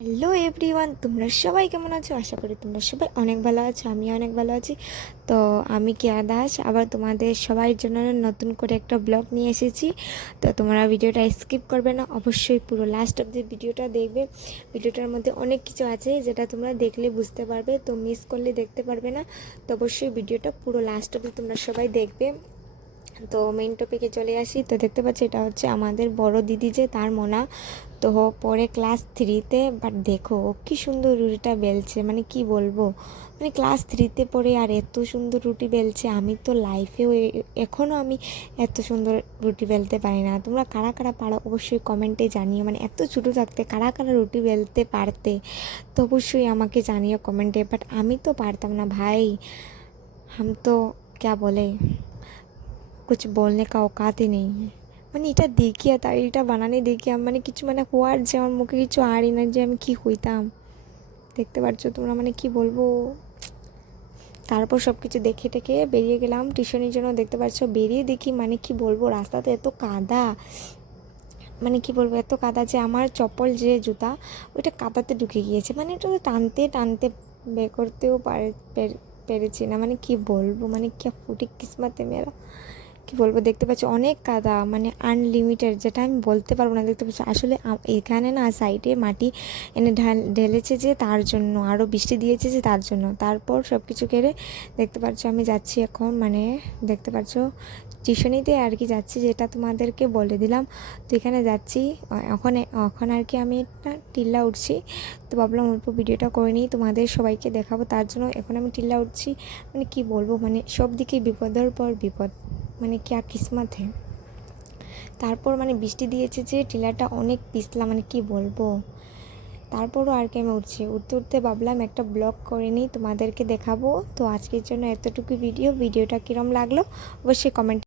Hello everyone, তোমরা সবাই কেমন আছো? আশা করি তোমরা সবাই অনেক ভালো আছো। আমি অনেক ভালো আছি। তো আমি কেয়া দাস আবার তোমাদের সবার জন্য নতুন করে একটা ব্লগ নিয়ে এসেছি। তো তোমরা ভিডিওটা স্কিপ করবে না, অবশ্যই পুরো লাস্ট অবধি ভিডিওটা দেখবে। ভিডিওটার মধ্যে অনেক কিছু আছে যেটা তোমরা দেখলে বুঝতে পারবে, তো মিস করলে দেখতে পারবে না। তো অবশ্যই ভিডিওটা পুরো লাস্ট অবধি তোমরা সবাই দেখবে। তো মেইন টপিকে চলে আসি। তো দেখতে পাচ্ছি এটা হচ্ছে আমাদের বড় দিদি, যে তার মোনা। তো পরে ক্লাস 3-তে, বাট দেখো ও কী সুন্দর রুটিটা বেলছে, মানে কি বলবো, মানে ক্লাস 3-তে পড়ে আর এত সুন্দর রুটি বেলছে। আমি তো লাইফেও এখনও আমি এত সুন্দর রুটি বেলতে পারি না। তোমরা কারা কারা পারো অবশ্যই কমেন্টে জানিও, মানে এত ছোটো থাকতে কারা কারা রুটি বেলতে পারতে, তো অবশ্যই আমাকে জানিও কমেন্টে। বাট আমি তো পারতাম না ভাই, हम तो क्या बोले, कुछ बोलने का औकात ही नहीं है। মানে এটা দেখিয়া তার এটা বানানে দেখিয়া মানে কিছু মানে হওয়ার যে আমার মুখে কিছু আরই না, যে আমি কি হইতাম। দেখতে পারছো তোমরা, মানে কি বলবো। তারপর সব কিছু দেখে টেকে বেরিয়ে গেলাম টিউশনের জন্য। দেখতে পাচ্ছ বেরিয়ে দেখি, মানে কি বলবো, রাস্তাতে এত কাদা, মানে কি বলবো, এত কাদা যে আমার চপ্পল যে জুতা ওইটা কাদাতে ঢুকে গিয়েছে। মানে এটা তো টানতে টানতে বের করতেও পেরেছি না। মানে কি বলবো, মানে কি ফুটি কিসমতে মেরা, কি বলবো। দেখতে পাচ্ছি অনেক কাদা, মানে আনলিমিটেড, যেটা আমি বলতে পারবো না। দেখতে পাচ্ছি আসলে এখানে না সাইডে মাটি এনে ঢেলেছে, যে তার জন্য আরও বৃষ্টি দিয়েছে, যে তার জন্য। তারপর সব কিছু কেড়ে দেখতে পাচ্ছ আমি যাচ্ছি এখন, মানে দেখতে পাচ্ছ টিউশনিতে আর কি যাচ্ছি, যেটা তোমাদেরকে বলে দিলাম। তো এখানে যাচ্ছি এখন আর কি আমি একটা টিল্লা উঠছি। তো ভাবলাম অল্প ভিডিওটা করে নিই, তোমাদের সবাইকে দেখাবো, তার জন্য এখন আমি টিল্লা উঠছি। মানে কি বলবো, মানে সব দিকে বিপদের পর বিপদ, মানে क्या किस्मत है। তারপর মানে বৃষ্টি দিয়েছে, যে টিলাটা অনেক পিছলা, মানে কি বলবো। তারপরও আর কি আমি উঠতে উঠতে ভাবলাম একটা ব্লগ করে নিই, তোমাদেরকে দেখাবো। তো আজকের জন্য এতটুকু ভিডিওটা কীরম লাগলো অবশ্যই কমেন্ট